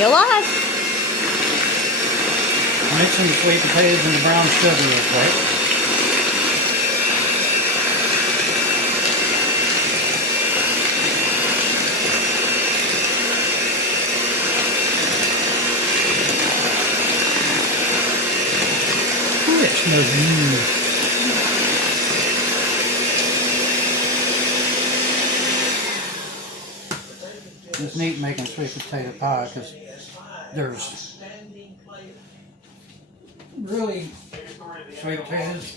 You lied. Mix some sweet potatoes and the brown sugar real quick. Ooh, it smells good. It's neat making sweet potato pie because there's really sweet potatoes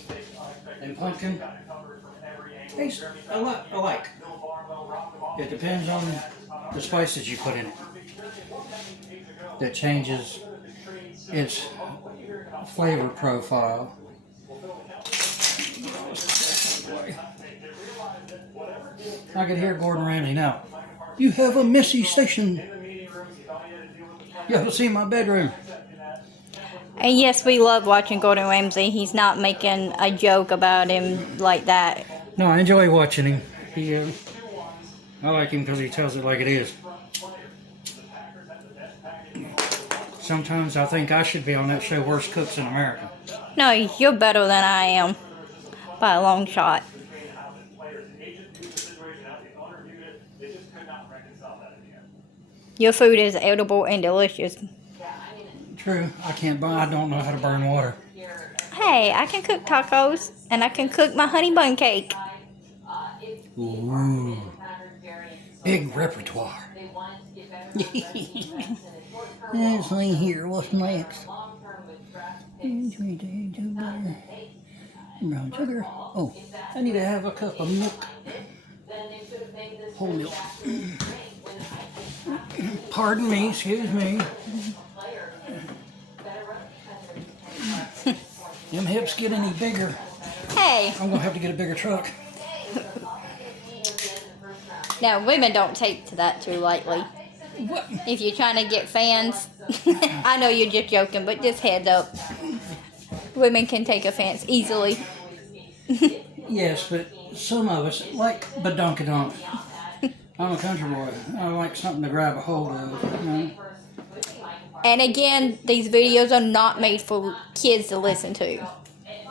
and pumpkin taste a lot alike. It depends on the spices you put in it that changes its flavor profile. I could hear Gordon Ramsay now. You have a messy station. You haven't seen my bedroom. And yes, we love watching Gordon Ramsay. He's not making a joke about him like that. No, I enjoy watching him. I like him because he tells it like it is. Sometimes I think I should be on that show, Worst Cooks in America. No, you're better than I am. By a long shot. Your food is edible and delicious. True, I don't know how to burn water. Hey, I can cook tacos, and I can cook my honey bun cake. Ooh, big repertoire. Let's see here, what's next? Brown sugar. Oh, I need to have a cup of milk. Whole milk. Pardon me, excuse me. Them hips get any bigger, Hey. I'm gonna have to get a bigger truck. Now, women don't take to that too lightly. What? If you're trying to get fans, I know you're just joking, but just heads up. Women can take offense easily. Yes, but some of us like badonkadonk. I'm a country boy. I like something to grab a hold of, you know? And again, these videos are not made for kids to listen to.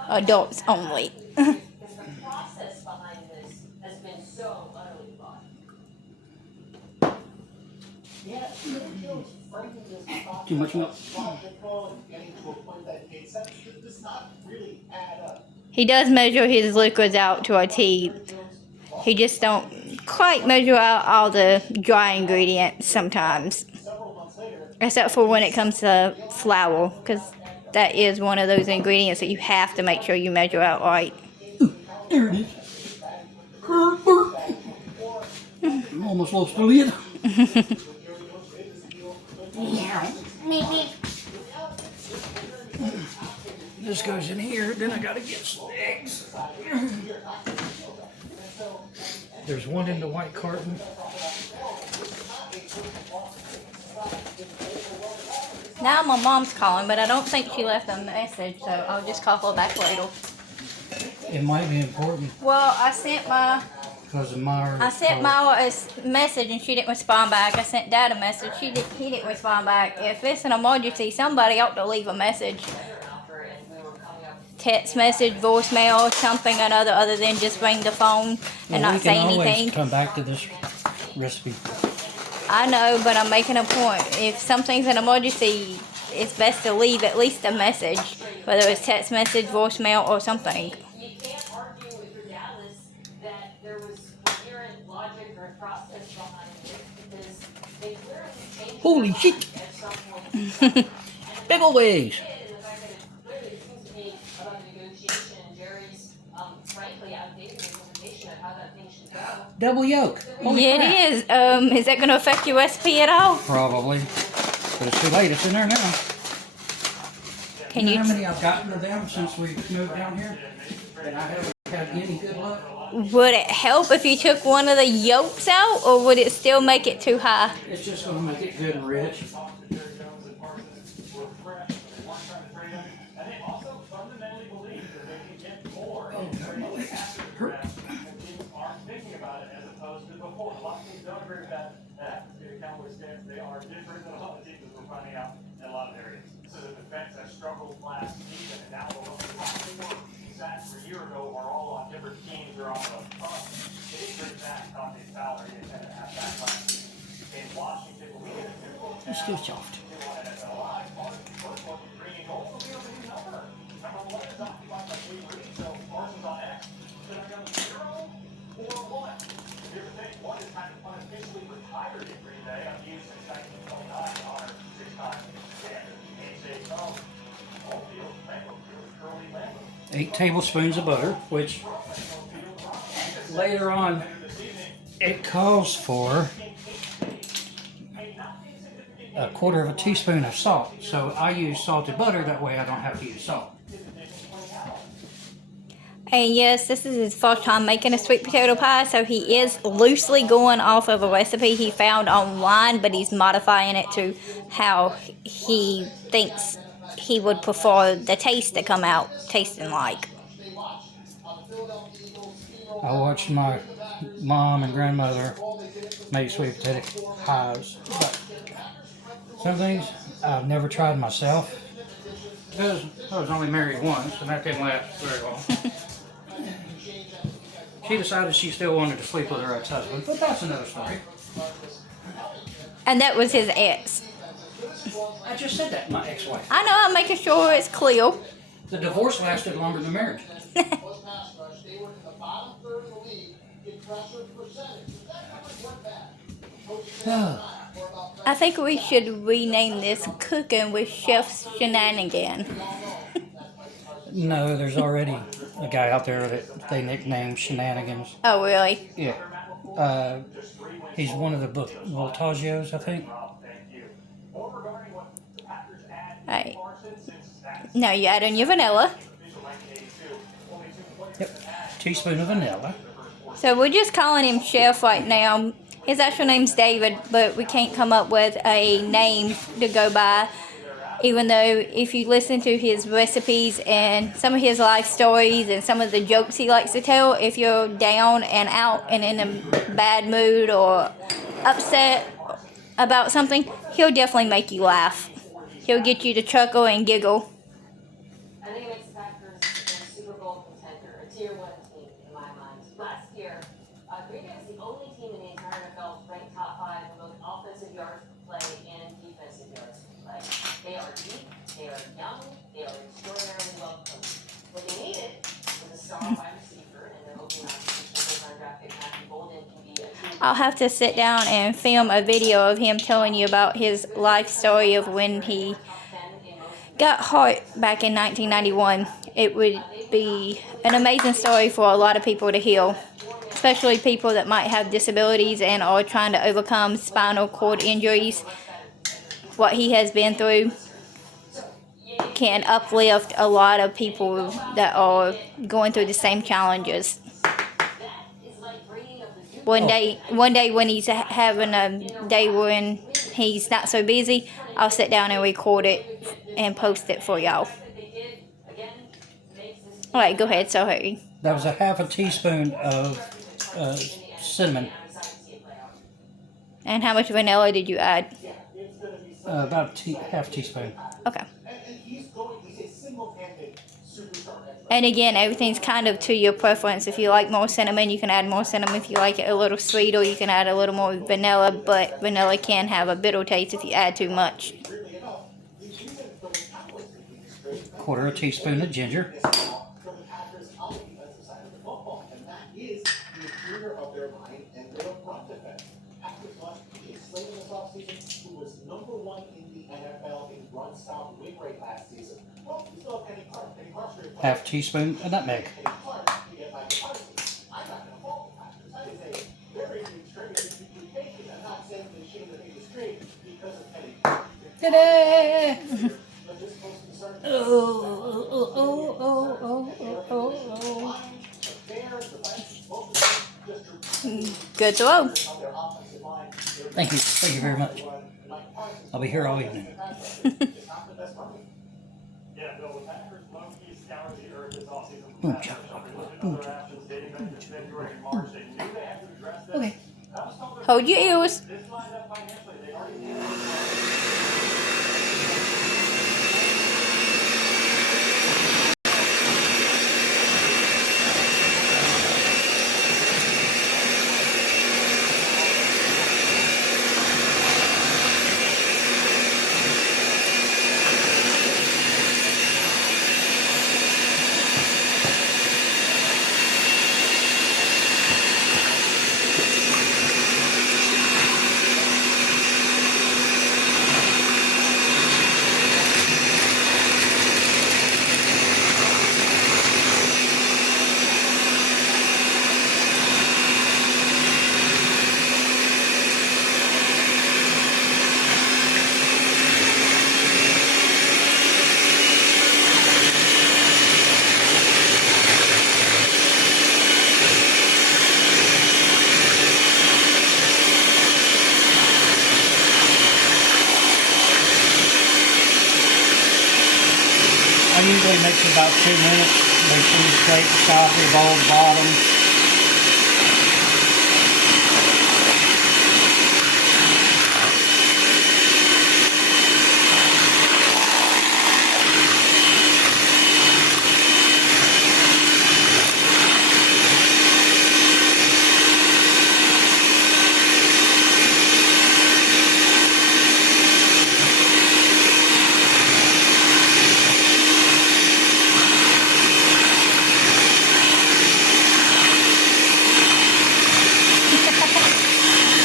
Adults only. Too much milk. He does measure his liquids out to a T. He just don't quite measure out all the dry ingredients sometimes. Except for when it comes to flour, because that is one of those ingredients that you have to make sure you measure out right. Ooh, there it is. Almost lost the lid. This goes in here, then I gotta get some eggs. There's one in the white carton. Now my mom's calling, but I don't think she left a message, so I'll just call her back later. It might be important Well, I sent my because of my. a message and she didn't respond back. I sent Dad a message. He didn't respond back. If it's an emergency, somebody ought to leave a message. Text message, voicemail, something or another, other than just ring the phone and not say anything. We can always come back to this recipe. I know, but I'm making a point. If something's an emergency, it's best to leave at least a message, whether it's text message, voicemail, or something. Holy shit! Big ol' ways. Double yolk. Holy Yeah, crap. it is. Is that going to affect your recipe at all? Probably. But it's too late. It's in there now. Can you? How many I've gotten of them since we moved down here? And I haven't had any good luck. Would it help if you took one of the yolks out, or would it still make it too high? It's just going to make it good and rich. finding out in a lot of areas. So the defense has struggled last season, and now the top four sacks a year ago are all on different teams or on the front. They didn't bring back Dante Fowler, he had to have that last season. In Washington, we get a new look It's still soft. bringing all the way over the number. Number one is occupied by Lee Reed, so Parsons on X. Then I got 0 or 1. Here's the thing, one is kind of unofficially retired in Green Bay. I've used since 1929 to honor 6-time standard. AJ Stone, Oldfield, Lambeau, Curly Lambeau. 8 tablespoons of butter, which later on it calls for a quarter of a teaspoon of salt. So I use salted butter, that way I don't have to use salt. And yes, this is his first time making a sweet potato pie, so he is loosely going off of a recipe he found online, but he's modifying it to how he thinks he would prefer the taste to come out tasting like. I watched my mom and grandmother make sweet potato pies, but some things I've never tried myself because I was only married once, and that didn't last very long. She decided she still wanted to sleep with her ex-husband, but that's another story. And that was his ex. I just said that, my ex-wife. I know, I'm making sure it's clear. The divorce lasted longer than marriage. I think we should rename this Cooking with Chef Shenanigan. No, there's already a guy out there that they nicknamed Shenanigans. Oh, really? Yeah. He's one of the Voltagios, I think. Right. Now you add in your vanilla. Yep. Teaspoon of vanilla. So we're just calling him Chef right now. His actual name's David, but we can't come up with a name to go by. Even though if you listen to his recipes and some of his life stories and some of the jokes he likes to tell, if you're down and out and in a bad mood or upset about something, he'll definitely make you laugh. He'll get you to chuckle and giggle. I think it makes the Packers a Super Bowl contender, a tier 1 team in my mind. Last year, Green Bay was the only team in the entire NFL ranked top 5 for both offensive yards per play and defensive yards per play. They are deep, they are young, they are extraordinarily well coached. What they needed was a star wide receiver, and they're hoping that the draft pick Matthew Bolden can be a team. I'll have to sit down and film a video of him telling you about his life story of when he got hurt back in 1991. It would be an amazing story for a lot of people to hear, especially people that might have disabilities and are trying to overcome spinal cord injuries. What he has been through can uplift a lot of people that are going through the same challenges. One day when he's having a day when he's not so busy, I'll sit down and record it and post it for y'all. Alright, go ahead, so hurry. That was a half a teaspoon of cinnamon. And how much vanilla did you add? About half teaspoon. Okay. And again, everything's kind of to your preference. If you like more cinnamon, you can add more cinnamon. If you like it a little sweeter, you can add a little more vanilla. But vanilla can have a bitter taste if you add too much. Quarter a teaspoon of ginger. Half teaspoon of nutmeg. Ta-da! Good to go. Thank you very much. I'll be here all evening. Boom, chocolate. Boom, okay. Hold your ears. usually mix it about 2 minutes. Make sure you scrape the top, the bowl, the bottom.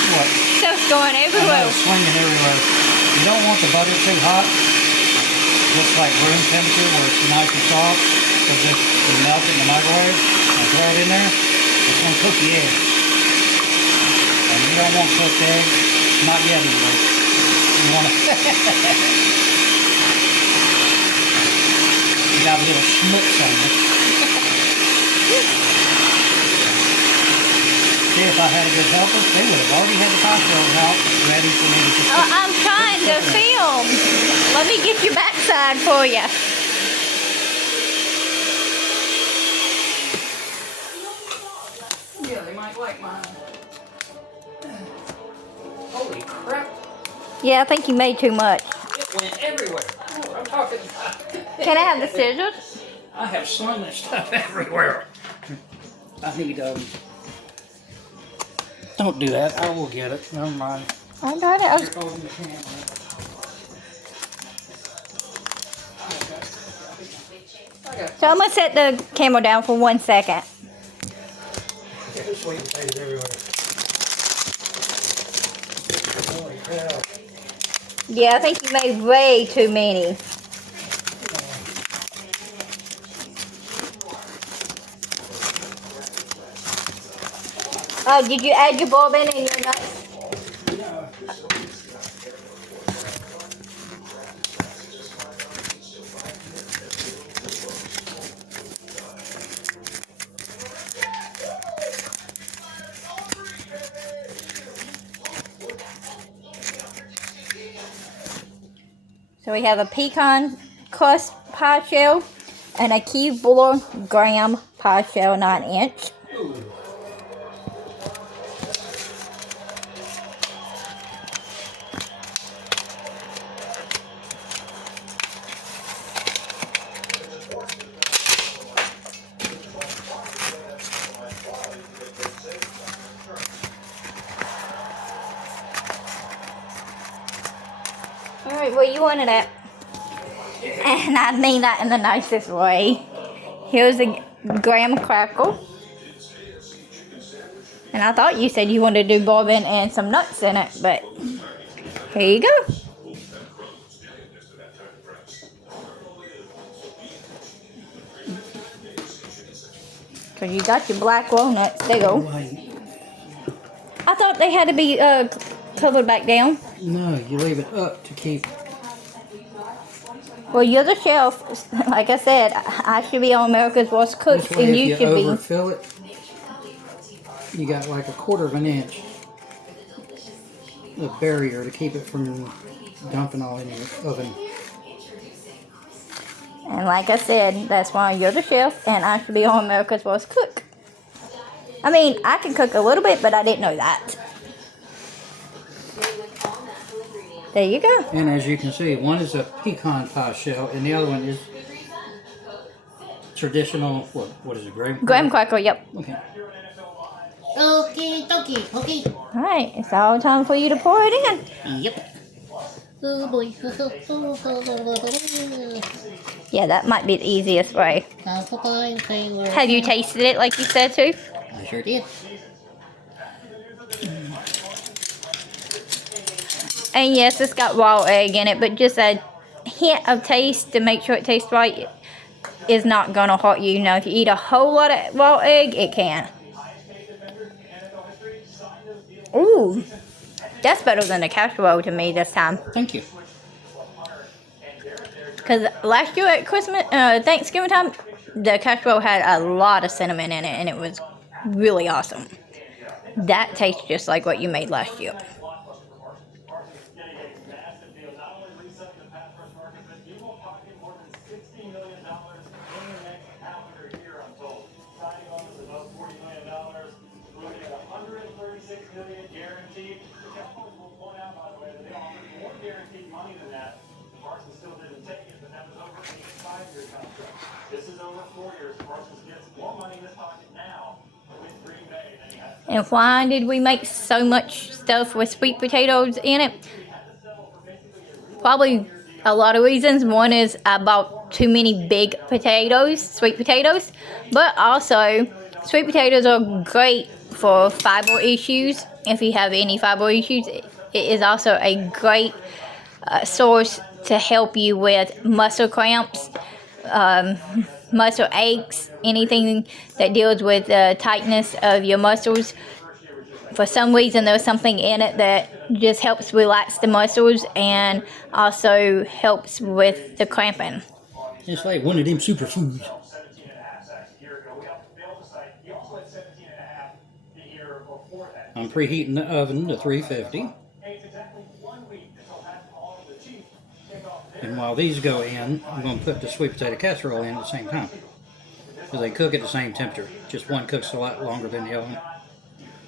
What? Stuff's going I know, everywhere. it's swinging everywhere. You don't want the butter too hot. Just like room temperature where it's nice and soft. Because if you melt it in the microwave and throw it in there, it's going to cook the eggs. And you don't want cooked eggs. Not yet anyway. You want to... You got a little schmutz on it. See, if I had a good helper, they would have already had the pasta rolls out ready for me to just... I'm trying to film. Let me get your backside for you. Yeah, they might like mine. Holy crap. Yeah, I think you made too much. It went everywhere. Oh, I'm talking about... Can I have the scissors? I have slung that stuff everywhere. I need, Don't do that. I will get it. Never mind. I got it. You're holding the camera. So I'm gonna set the camera down for 1 second. There's sweet potatoes everywhere. Holy cow. Yeah, I think you made way too many. Oh, did you add your bourbon and your nuts? So we have a pecan crust pie shell and a kilogram pie shell 9-inch. Alright, where you want it at? And I mean that in the nicest way. Here's a graham crackle. And I thought you said you wanted to do bourbon and some nuts in it, but here you go. Cause you got your black walnuts. There you go. I thought they had to be covered back down. No, you leave it up to keep. Well, you're the chef. Like I said, I should be on America's Worst Cooks, This way, and if you you should be. overfill it, you got like 1/4 of an inch of barrier to keep it from dumping all in your oven. And like I said, that's why you're the chef, and I should be on America's Worst Cook. I mean, I can cook a little bit, but I didn't know that. There you go. And as you can see, one is a pecan pie shell, and the other one is traditional. What is it? Graham crackle, yep. Okay. Okie dokie, okay. Alright, it's all time for you to pour it in. Yep. Oh boy. Yeah, that might be the easiest way. Have you tasted it like you said to? I sure did. And yes, it's got raw egg in it, but just a hint of taste to make sure it tastes right is not gonna hurt you. Now, if you eat a whole lot of raw egg, it can. Ooh, that's better than the casserole to me this time. Thank you. Because last year at Christmas, Thanksgiving time, the casserole had a lot of cinnamon in it, and it was really awesome. That tastes just like what you made last year. Getting a massive deal, not only resetting the pass rush market, but you will pocket more than $60 million money than that. Parsons still didn't take it, but that was over a 5-year contract. This is over 4 years. Parsons gets more money in his pocket now with Green Bay than he had. And why did we make so much stuff with sweet potatoes in it? Probably a lot of reasons. One is I bought too many big potatoes, sweet potatoes. But also, sweet potatoes are great for fiber issues. If you have any fiber issues, it is also a great source to help you with muscle cramps, muscle aches, anything that deals with the tightness of your muscles. For some reason, there's something in it that just helps relax the muscles and also helps with the cramping. It's like one of them superfoods. 17.5 sacks a year ago. We have to fail to cite. He also had 17.5 the year before that. I'm preheating the oven to 350. Hey, it's exactly 1 week until Pat Mahomes, the Chiefs, kick off their And while these go in, I'm going to put the sweet potato casserole in at the same time. Because they cook at the same temperature. Just one cooks a lot longer than the other.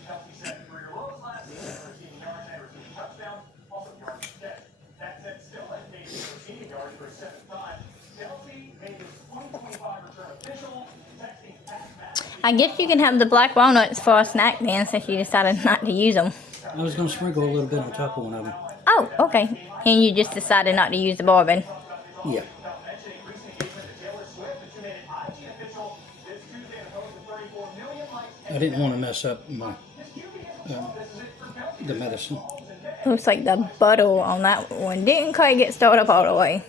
healthy set for your lows last season, receiving yards and receiving touchdowns, also yards per catch. That said, still led Davis receiving yards for a 7th time. Kelsey made his 2025 return official, texting Pat McAfee. I guess you can have the black walnuts for a snack then, since you decided not to use them. I was going to sprinkle a little bit on top of one of them. Oh, okay. And you just decided not to use the bourbon. Yeah. Without mentioning recent engagement to Taylor Swift, the two-minute IG official this Tuesday to host the 34 million likes. I didn't want to mess up my the medicine. Looks like the butter on that one didn't quite get started up all the way.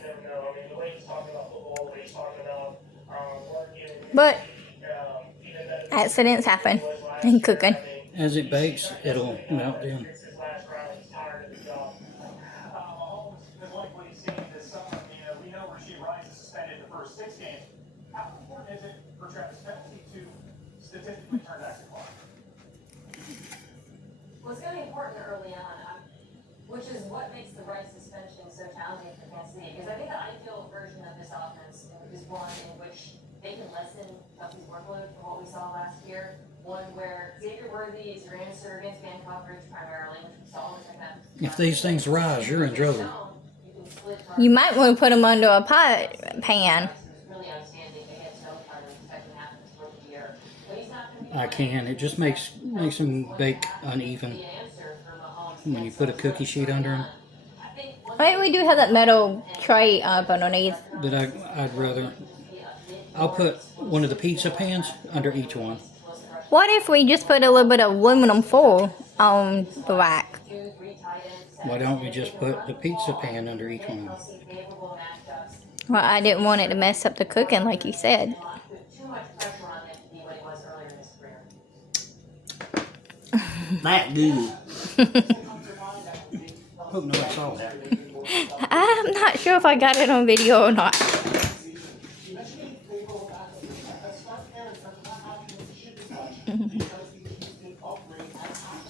But accidents happen in cooking. As it bakes, it'll melt in. Mahomes is likely seeing this summer. We know Rashid Rice is suspended the first 6 games. How important is it for Travis Kelce to statistically turn back the clock? Well, it's going to be important early on, which is what makes the Rice suspension so challenging for Kansas City. Because I think the ideal version of this offense is one in which they can lessen Kelsey's workload from what we saw last year. One where Xavier Worthy is your answer against man coverage primarily, which we saw in the second half. If these things rise, you're in trouble. You can split You might want to put them under a pan. really outstanding against no target in the second half of his rookie year. But he's not going to be I can. It just makes them bake uneven the answer for Mahomes. when you put a cookie sheet under them. I think Right, we do have that metal tray up underneath. But I'd rather. I'll put one of the pizza pans under each one. What if we just put a little bit of aluminum foil on the rack? 2-3 tight ends, Why don't we just put the pizza pan under each one? Kelsey favorable matchups. Well, I didn't want it to mess up the cooking, like you said. Not put too much pressure on him to be what he was earlier in his career. That good. Hope no one saw that. I'm not sure if I got it on video or not.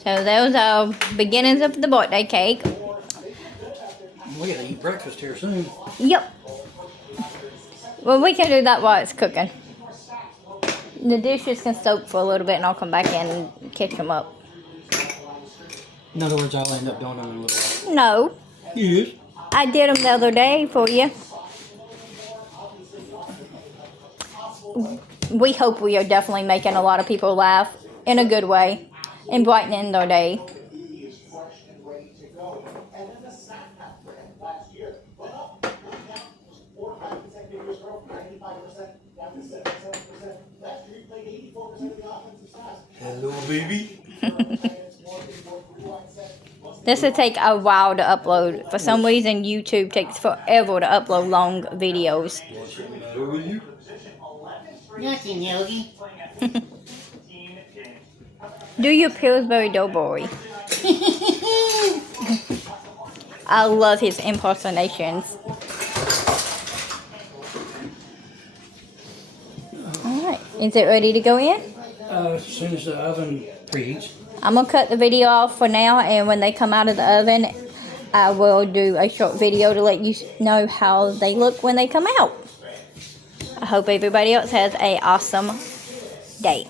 So those are beginnings of the birthday cake. We gotta eat breakfast here soon. Yep. Well, we can do that while it's cooking. The dishes can soak for a little bit and I'll come back in and catch them up. In other words, I'll end up doing them in a little while. No, Yes. I did them the other day for you. We hope we are definitely making a lot of people laugh in a good way and brightening their day. Hello, baby. This will take a while to upload. For some reason, YouTube takes forever to upload long videos. What's the matter with you? Nothing, Yogi. Do your Pillsbury Doughboy. I love his impersonations. Alright, is it ready to go in? As soon as the oven preheats. I'm going to cut the video off for now, and when they come out of the oven, I will do a short video to let you know how they look when they come out. I hope everybody else has an awesome day.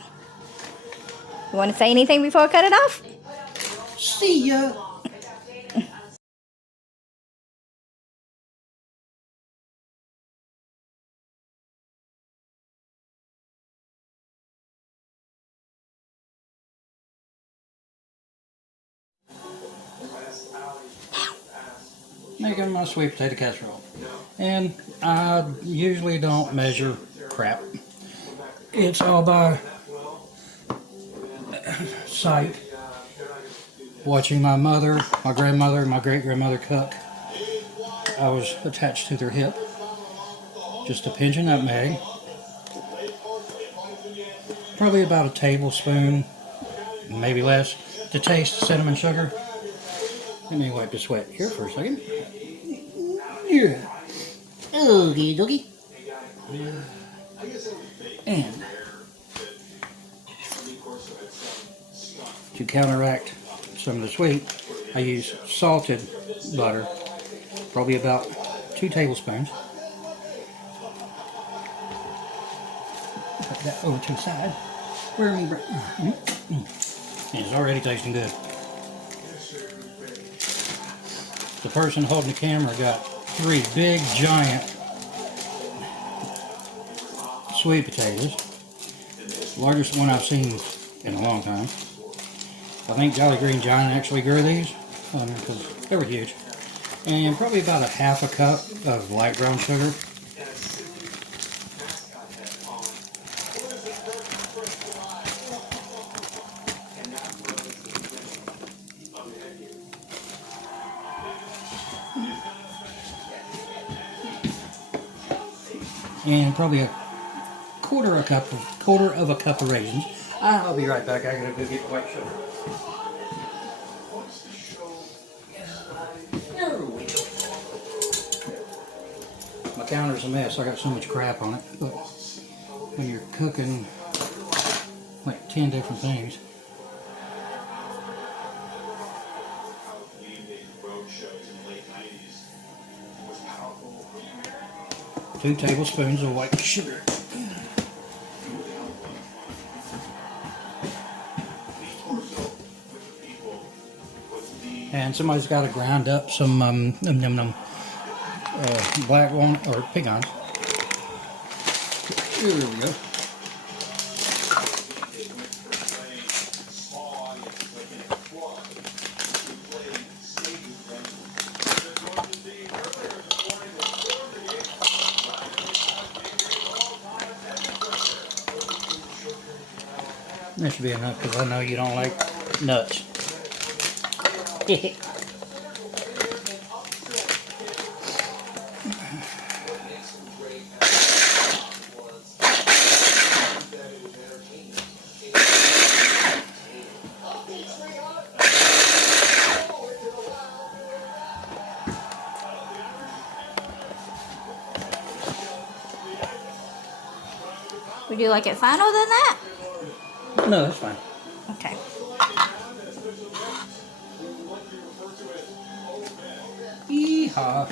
You want to say anything before I cut it off? See ya. making my sweet potato casserole. And I usually don't measure crap. It's all by sight. Watching my mother, my grandmother, my great-grandmother cook. I was attached to their hip. Just a pinch of nutmeg. Probably about a tablespoon, maybe less, to taste cinnamon sugar. Let me wipe the sweat here for a second. Yeah. Okie dokie. And to counteract some of the sweet, I use salted butter, probably about 2 tablespoons. Put that over to the side. Where are we? And it's already tasting good. The person holding the camera got 3 big, giant sweet potatoes. Largest one I've seen in a long time. I think Jolly Green Giant actually grew these because they were huge. And probably about a half a cup of light brown sugar. And probably a quarter of a cup of raisins. I'll be right back. I gotta go get white sugar. My counter's a mess. I got so much crap on it. But when you're cooking like 10 different things, 2 tablespoons of white sugar. And somebody's got to grind up some black walnut or pecans. Here we go. That should be enough because I know you don't like nuts. Would you like it finer than that? No, that's fine. Okay. Yeehaw.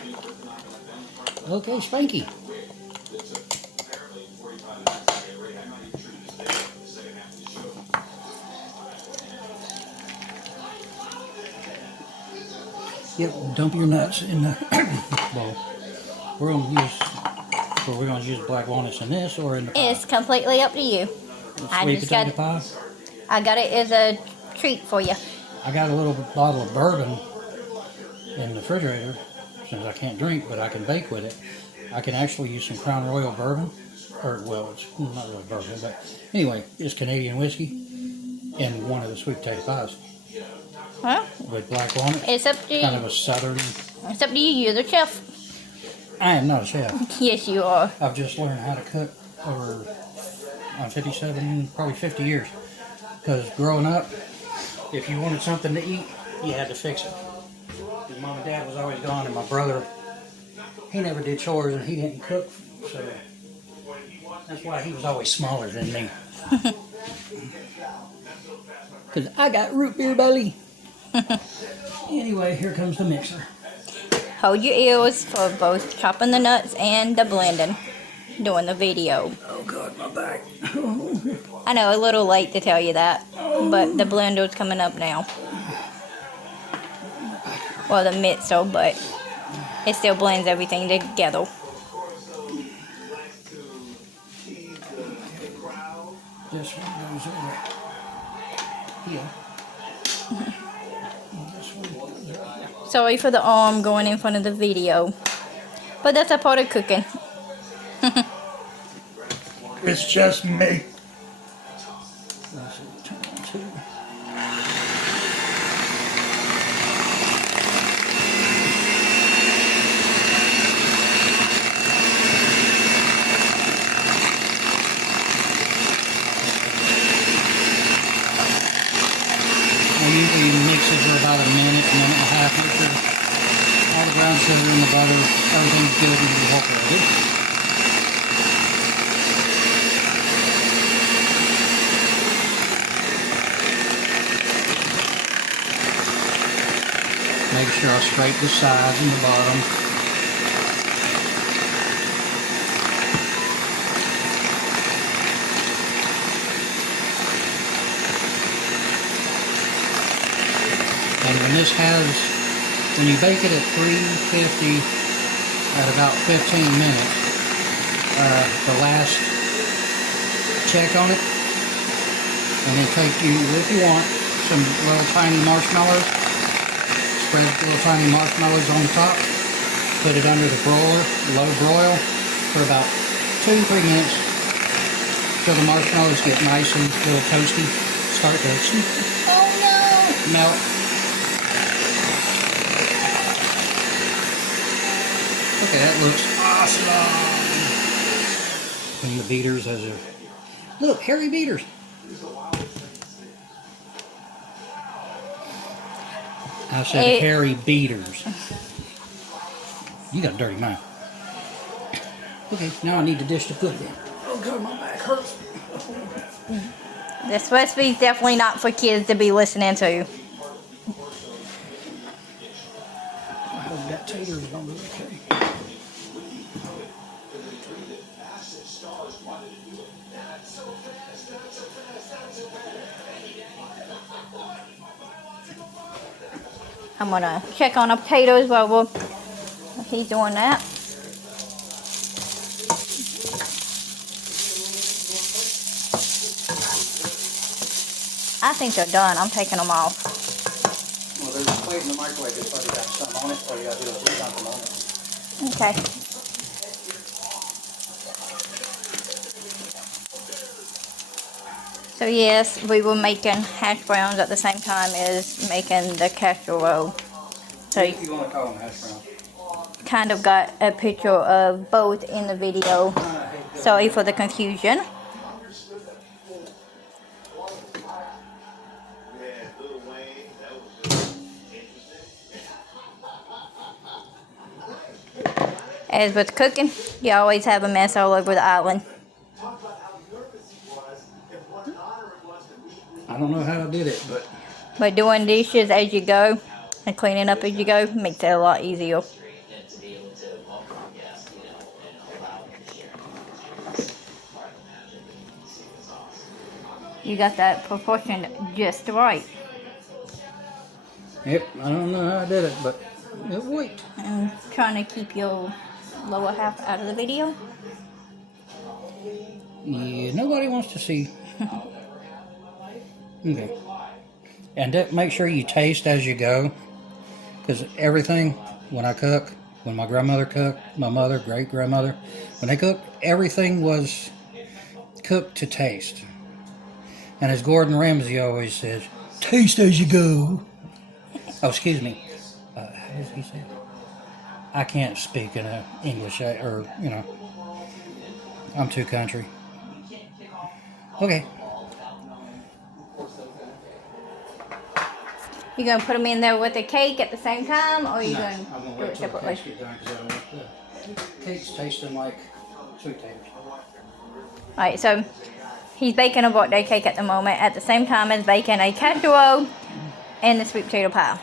Okay, Spanky. Yep, dump your nuts in the bowl. We're gonna use black walnuts in this or in the pie. It's completely up to you. I Sweet just potato got- pie. I got it as a treat for you. I got a little bottle of bourbon in the refrigerator since I can't drink, but I can bake with it. I can actually use some Crown Royal bourbon, or well, it's not really bourbon, but anyway, it's Canadian whiskey in one of the sweet potato pies Huh? with black walnuts. It's up to Kind you. of a southern. It's up to you. You're the chef. I am not a chef. Yes, you are. I've just learned how to cook over 57, probably 50 years. Because growing up, if you wanted something to eat, you had to fix it. And mom and dad was always gone, and my brother, he never did chores and he didn't cook, so that's why he was always smaller than me. Because I got root beer belly. Anyway, here comes the mixer. Hold your ears for both chopping the nuts and the blending. Doing the video. Oh God, my back. I know, a little late to tell you that, but the blender's coming up now. Well, the mixer, but it still blends everything together. This one goes over here. This one goes over Sorry for the arm going in front of the video. But that's a part of cooking. It's just me. I usually mix it for about a minute and a half. Make sure all the brown sugar and the butter, everything's good and incorporated. Make sure I scrape the sides and the bottom. And when you bake it at 350 at about 15 minutes, the last check on it, and then take if you want, some little tiny marshmallows, spread little tiny marshmallows on the top, put it under the broiler, low broil, for about 2-3 minutes, till the marshmallows get nice and a little toasty, start to melt. Okay, that looks awesome. And the beaters as a look, hairy beaters. I said hairy beaters. You got a dirty mouth. Okay, now I need to dish the food in. Oh God, my back hurts. This recipe is definitely not for kids to be listening to. I hope that tater is gonna be okay. I'm gonna check on the potatoes while he's doing that. I think they're done. I'm taking them off. Well, there's a plate in the microwave that's already got some on it, so you gotta do is put something on it. Okay. So yes, we were making hash browns at the same time as making the casserole. So If you want to call them hash browns. kind of got a picture of both in the video. Sorry for the confusion. As with cooking, you always have a mess all over the island. I don't know how I did it, But doing dishes as you go and cleaning up as you go makes it a lot easier. You got that proportion just right. yep, I don't know how I did it, but it worked. I'm trying to keep your lower half out of the video. Yeah, nobody wants to see. Okay. And make sure you taste as you go. Because everything, when I cook, when my grandmother cooked, my mother, great-grandmother, when they cooked, everything was cooked to taste. And as Gordon Ramsay always says, taste as you go. Oh, excuse me. How does he say it? I can't speak in English, or, you know, I'm too country. Okay. You gonna put them in there with the cake at the same time, or you No, gonna I'm gonna do wait it till the separately? cakes get done because I don't want the cakes tasting like sweet potatoes. Alright, so he's baking a birthday cake at the moment at the same time as baking a casserole and the sweet potato pie.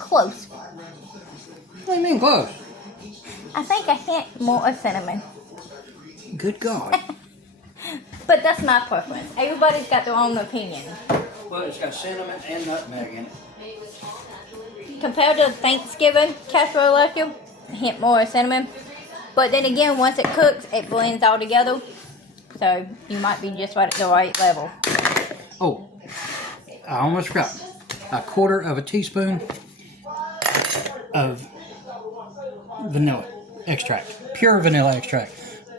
Close. What do you mean close? I think a hint more of cinnamon. Good God. But that's my preference. Everybody's got their own opinion. Well, it's got cinnamon and nutmeg in it. Compared to Thanksgiving casserole last year, a hint more of cinnamon. But then again, once it cooks, it blends all together. So you might be just right at the right level. Oh, I almost forgot. A quarter of a teaspoon of vanilla extract. Pure vanilla extract.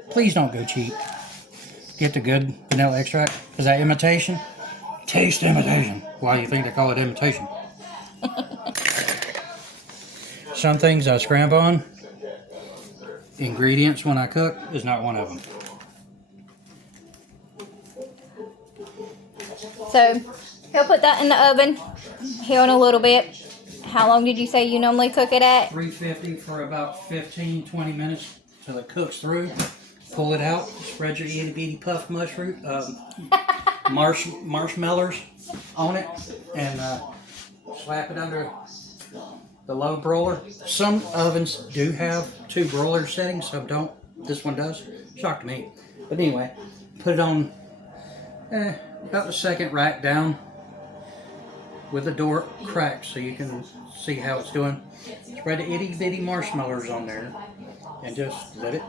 Please don't go cheap. Get the good vanilla extract. Because that imitation, taste imitation. Why do you think they call it imitation? Some things I scramp on. Ingredients when I cook is not one of them. So he'll put that in the oven here in a little bit. How long did you say you normally cook it at? 350 for about 15-20 minutes till it cooks through. Pull it out. Spread your itty bitty puff mushroom marshmallows on it, and slap it under the low broiler. Some ovens do have 2 broiler settings, some don't. This one does. Shocked me. But anyway, put it on about the second rack down with the door cracked so you can see how it's doing. Spread the itty bitty marshmallows on there and just let it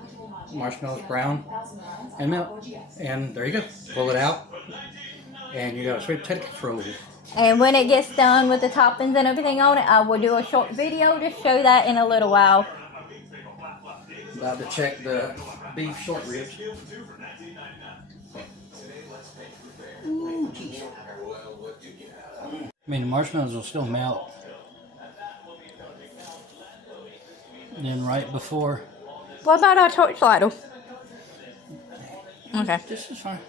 marshmallows brown and melt. And there you go. Pull it out and you got a sweet potato casserole. And when it gets done with the toppings and everything on it, I will do a short video to show that in a little while. About to check the beef short ribs. Ooh, geez. I mean, the marshmallows will still melt. And then right before. What about our torch ladle? Okay. This is fine.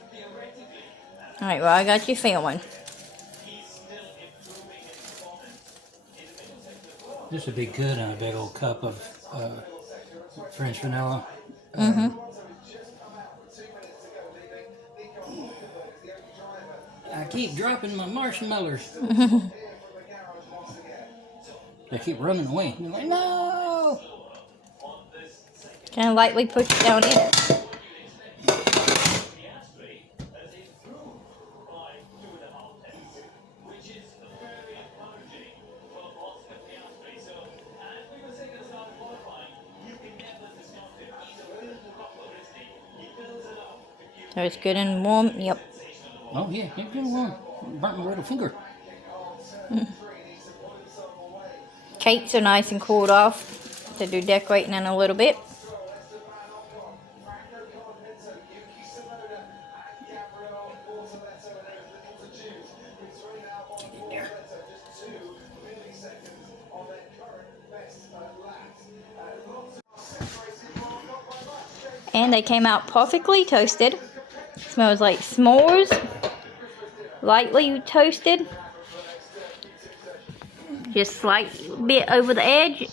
Alright, well, I got you filming. This would be good on a big old cup of French vanilla. I keep dropping my marshmallows. They keep running away. They're like, no! Kind of lightly push it down in it. So it's good and warm. Yep. Oh, yeah, it's been warm. Burnt my little finger. Cakes are nice and cooled off to do decorating in a little bit. Get in there. And they came out perfectly toasted. Smells like s'mores. Lightly toasted. Just slight bit over the edge.